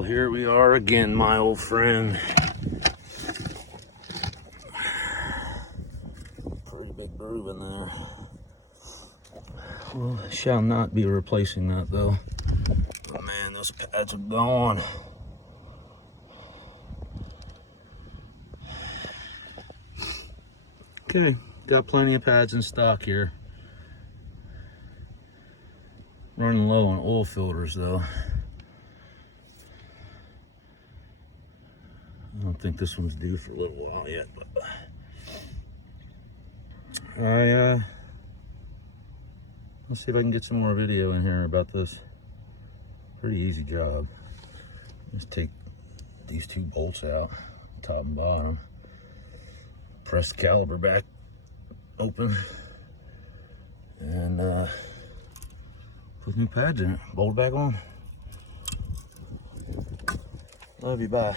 Well, here we are again, my old friend. Pretty big groove in there. Well, I shall not be replacing that though. Oh man, those pads are gone. Okay, got plenty of pads in stock here. Running low on oil filters though. I don't think this one's due for a little while yet, but let's see if I can get some more video in here about this. Pretty easy job. Just take these two bolts out, top and bottom. Press the caliper back open and put new pads in it. Bolt it back on. Love you, bye.